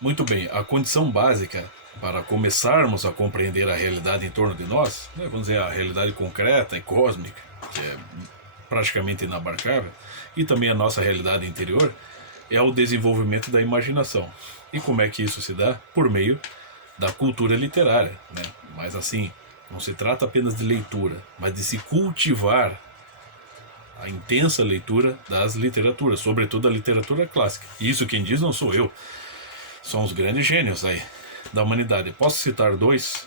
Muito bem, a condição básica para começarmos a compreender a realidade em torno de nós, né, vamos dizer, a realidade concreta e cósmica, que é praticamente inabarcável, e também a nossa realidade interior, é o desenvolvimento da imaginação. E como é que isso se dá? Por meio da cultura literária, né? Mas assim, não se trata apenas de leitura, mas de se cultivar a intensa leitura das literaturas, sobretudo a literatura clássica. E isso quem diz não sou eu, são os grandes gênios aí da humanidade. Posso citar dois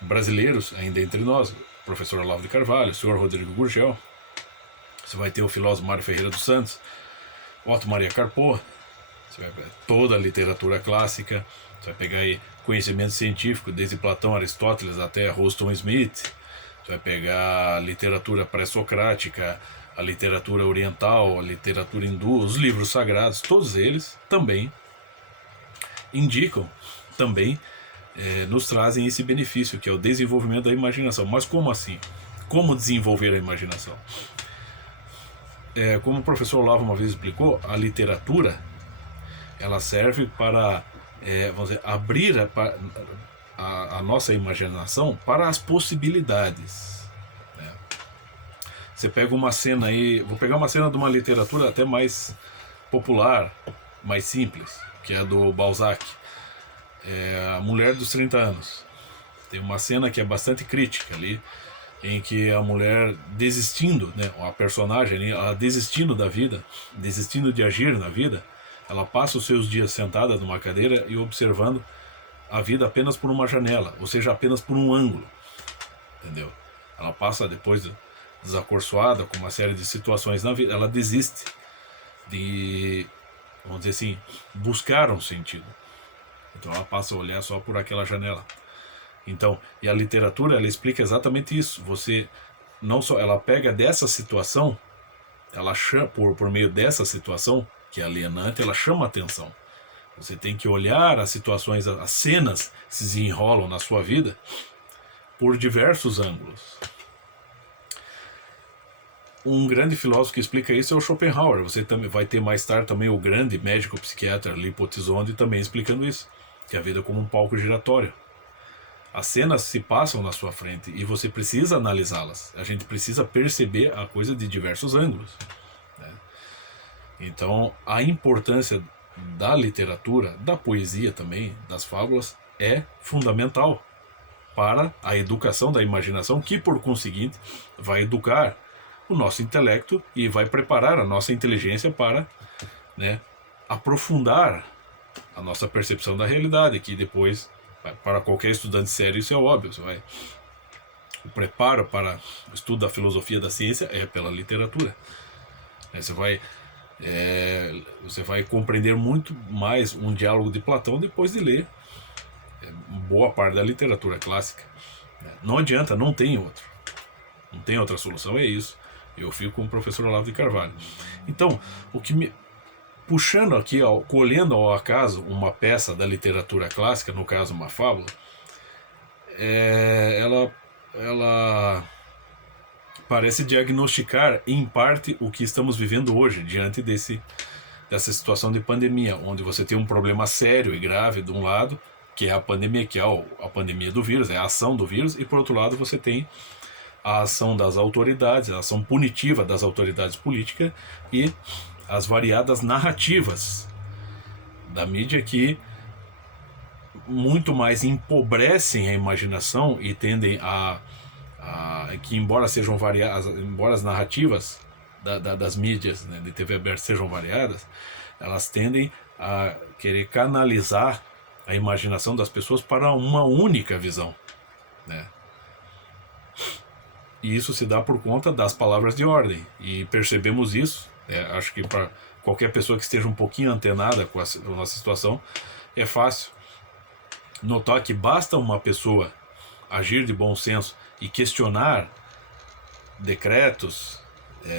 brasileiros ainda entre nós, o professor Olavo de Carvalho, o senhor Rodrigo Gurgel. Você vai ter o filósofo Mário Ferreira dos Santos, Otto Maria Carpo, você vai ver toda a literatura clássica, você vai pegar aí conhecimento científico, desde Platão, Aristóteles até Rollston Smith, você vai pegar a literatura pré-socrática, a literatura oriental, a literatura hindu, os livros sagrados, todos eles também indicam, também nos trazem esse benefício, que é o desenvolvimento da imaginação. Mas como assim? Como desenvolver a imaginação? Como o professor Olavo uma vez explicou, a literatura ela serve para, vamos dizer, abrir a nossa imaginação para as possibilidades. Né? Você pega uma cena aí, vou pegar uma cena de uma literatura até mais popular, mais simples, que é a do Balzac, A Mulher dos 30 Anos. Tem uma cena que é bastante crítica ali, em que a mulher desistindo, né, a personagem, ela desistindo da vida, desistindo de agir na vida, ela passa os seus dias sentada numa cadeira e observando a vida apenas por uma janela, ou seja, apenas por um ângulo, entendeu? Ela passa depois desacorçoada com uma série de situações na vida, ela desiste de, vamos dizer assim, buscar um sentido. Então ela passa a olhar só por aquela janela. Então, e a literatura ela explica exatamente isso. Você não só ela pega dessa situação, ela chama por meio dessa situação que é alienante, ela chama a atenção. Você tem que olhar as situações, as cenas que se desenrolam na sua vida por diversos ângulos. Um grande filósofo que explica isso é o Schopenhauer. Você também vai ter mais tarde também o grande médico psiquiatra Lippo Tizondi também explicando isso, que é a vida como um palco giratório. As cenas se passam na sua frente e você precisa analisá-las. A gente precisa perceber a coisa de diversos ângulos. Né? Então, a importância da literatura, da poesia também, das fábulas, é fundamental para a educação da imaginação, que por conseguinte vai educar o nosso intelecto e vai preparar a nossa inteligência para, né, aprofundar a nossa percepção da realidade, que depois, para qualquer estudante sério, isso é óbvio. O preparo para o estudo da filosofia da ciência é pela literatura. Você vai compreender muito mais um diálogo de Platão depois de ler boa parte da literatura clássica. Não adianta, não tem outro. Não tem outra solução, é isso. Eu fico com o professor Olavo de Carvalho. Então, o que me puxando aqui, colhendo ao acaso uma peça da literatura clássica, no caso uma fábula, ela parece diagnosticar em parte o que estamos vivendo hoje, diante dessa situação de pandemia, onde você tem um problema sério e grave de um lado, que é a pandemia, que é a pandemia do vírus, é a ação do vírus, e por outro lado você tem a ação das autoridades, a ação punitiva das autoridades políticas e as variadas narrativas da mídia que muito mais empobrecem a imaginação e tendem que, embora sejam variadas, embora as narrativas das mídias, né, de TV aberta sejam variadas, elas tendem a querer canalizar a imaginação das pessoas para uma única visão, né? E isso se dá por conta das palavras de ordem. E percebemos isso, acho que para qualquer pessoa que esteja um pouquinho antenada com a nossa situação, é fácil notar que basta uma pessoa agir de bom senso e questionar decretos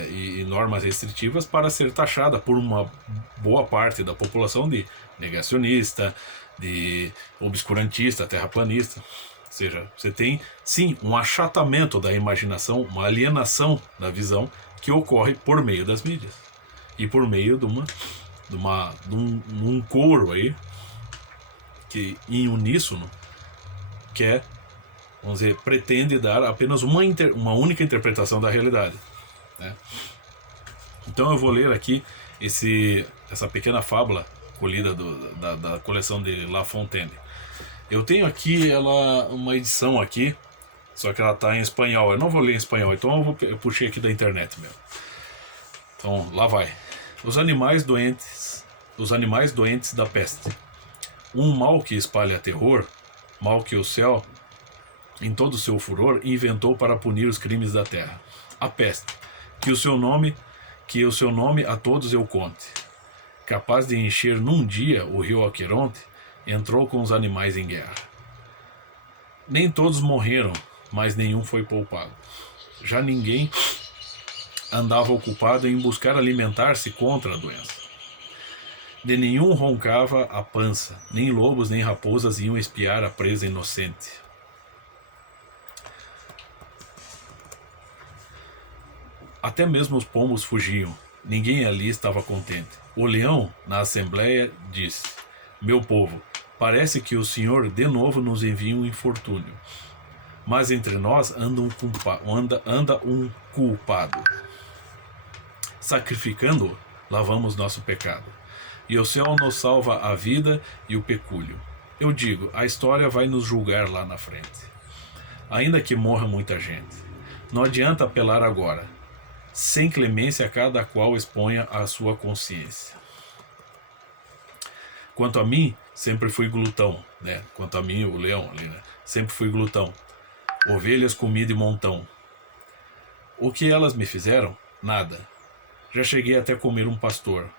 e normas restritivas para ser taxada por uma boa parte da população de negacionista, de obscurantista, terraplanista. Ou seja, você tem sim um achatamento da imaginação, uma alienação da visão que ocorre por meio das mídias e por meio de um coro aí que em uníssono quer, vamos dizer, pretende dar apenas uma única interpretação da realidade, né? Então eu vou ler aqui essa pequena fábula colhida da coleção de La Fontaine. Eu tenho aqui uma edição aqui, só que ela está em espanhol. Eu não vou ler em espanhol, então eu puxei aqui da internet mesmo. Então, lá vai. Os animais doentes da peste. Um mal que espalha terror, mal que o céu, em todo o seu furor, inventou para punir os crimes da terra. A peste, que o seu nome a todos eu conte. Capaz de encher num dia o rio Aqueronte, entrou com os animais em guerra. Nem todos morreram, mas nenhum foi poupado. Já ninguém andava ocupado em buscar alimentar-se contra a doença. De nenhum roncava a pança, nem lobos nem raposas iam espiar a presa inocente. Até mesmo os pombos fugiam, ninguém ali estava contente. O leão, na assembleia, disse: meu povo, parece que o Senhor de novo nos envia um infortúnio. Mas entre nós anda um culpado. Sacrificando-o, lavamos nosso pecado. E o céu nos salva a vida e o pecúlio. Eu digo, a história vai nos julgar lá na frente. Ainda que morra muita gente. Não adianta apelar agora. Sem clemência, cada qual exponha a sua consciência. Quanto a mim, sempre fui glutão, né? Quanto a mim, o leão ali, né? Sempre fui glutão. Ovelhas comi de montão. O que elas me fizeram? Nada. Já cheguei até comer um pastor.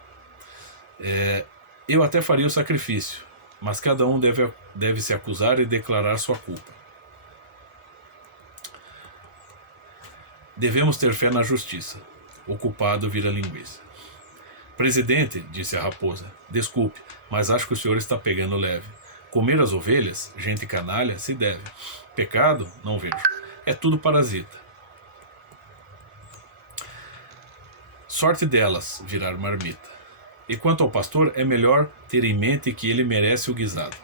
Eu até faria o sacrifício, mas cada um deve se acusar e declarar sua culpa. Devemos ter fé na justiça. O culpado vira linguiça. Presidente, disse a raposa, desculpe, mas acho que o senhor está pegando leve. Comer as ovelhas, gente canalha, se deve. Pecado, não vejo. É tudo parasita. Sorte delas virar marmita. E quanto ao pastor, é melhor ter em mente que ele merece o guisado,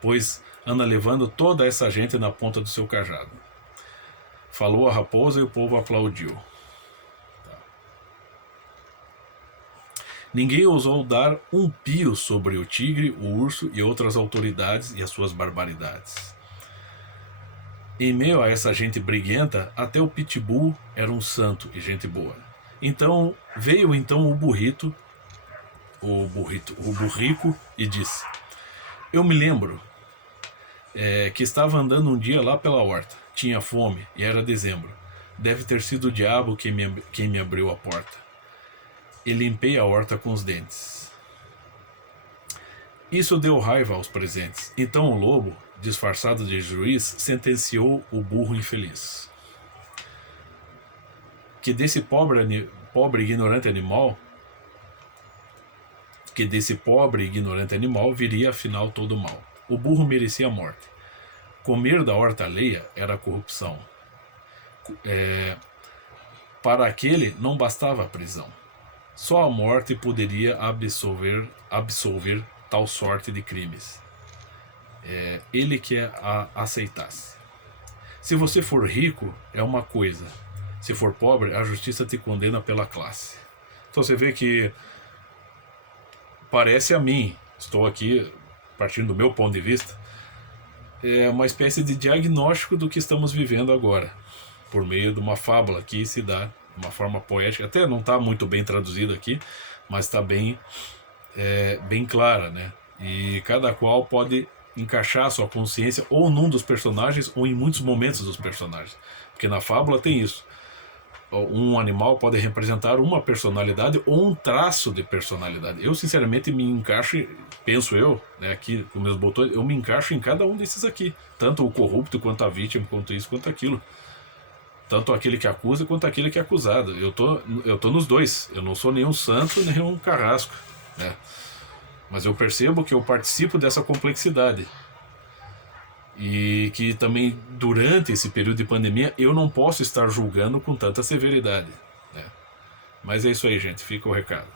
pois anda levando toda essa gente na ponta do seu cajado. Falou a raposa e o povo aplaudiu. Ninguém ousou dar um pio sobre o tigre, o urso e outras autoridades e as suas barbaridades. Em meio a essa gente briguenta, até o pitbull era um santo e gente boa. Então veio o burrico e disse: eu me lembro que estava andando um dia lá pela horta. Tinha fome e era dezembro. Deve ter sido o diabo quem me abriu a porta. E limpei a horta com os dentes. Isso deu raiva aos presentes. Então o lobo, disfarçado de juiz, sentenciou o burro infeliz. Que desse pobre e ignorante animal viria afinal todo o mal. O burro merecia a morte. Comer da horta alheia era corrupção. Para aquele não bastava a prisão. Só a morte poderia absolver tal sorte de crimes. Ele que a aceitasse. Se você for rico, é uma coisa. Se for pobre, a justiça te condena pela classe. Então você vê que parece a mim, estou aqui partindo do meu ponto de vista, é uma espécie de diagnóstico do que estamos vivendo agora, por meio de uma fábula que se dá de uma forma poética. Até não está muito bem traduzida aqui, mas está bem clara, né? E cada qual pode encaixar a sua consciência ou num dos personagens ou em muitos momentos dos personagens, porque na fábula tem isso. Um animal pode representar uma personalidade ou um traço de personalidade. Eu sinceramente me encaixo, penso eu, né, aqui com meus botões, eu me encaixo em cada um desses aqui, tanto o corrupto quanto a vítima, quanto isso, quanto aquilo, tanto aquele que acusa quanto aquele que é acusado. Eu tô nos dois. Eu não sou nenhum santo nem um carrasco, né? Mas eu percebo que eu participo dessa complexidade. E que também, durante esse período de pandemia, eu não posso estar julgando com tanta severidade, né? Mas é isso aí, gente. Fica o recado.